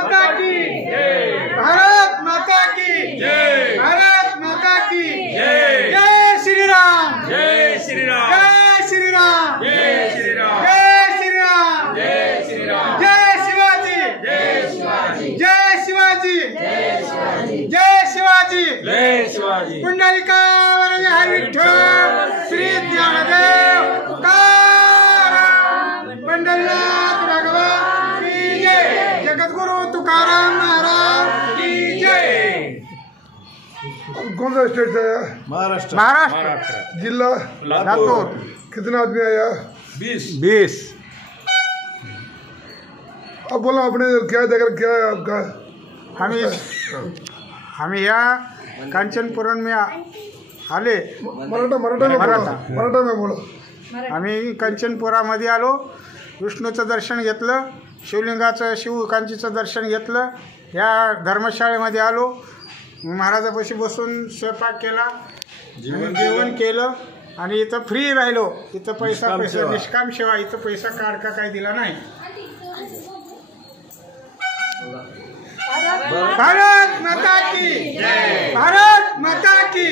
माता की भारत माता की भारत माता की जय श्री राम जय श्री राम जय श्री राम जय श्री राम जय श्री राम जय श्री राम जय शिवाजी जय शिवाजी जय शिवाजी जय शिवाजी जय शिवाजी जय शिवाजी पुंडलिकावर हरी विठ्ठल श्री ज्ञानदेव तुकाराम पंढरीनाथ भगवान की जय जगद्गुरु तुकाराम महाराज की जय। कौन सा स्टेट से आया? महाराष्ट्र महाराष्ट्र जिला लातूर कितना आदमी आया? 20 अब बोला आपने क्या देखकर क्या है आपका? हम या कांचनपुरम में आले मराठा मराठा में बोला मराठा में बोला आम्ही कंचनपुरामध्ये आलो विष्णूचं दर्शन घेतलं शिवलिंगाचं शिवकांचीचं दर्शन घेतलं या धर्मशाळेमध्ये आलो महाराजापाशी बसून स्वयंपाक केला जेवण केलं आणि इथं फ्री राहिलो इथं पैसा निष्काम सेवा इथं पैसा कार्ड का काही दिला नाही। भारत माता की भारत माता की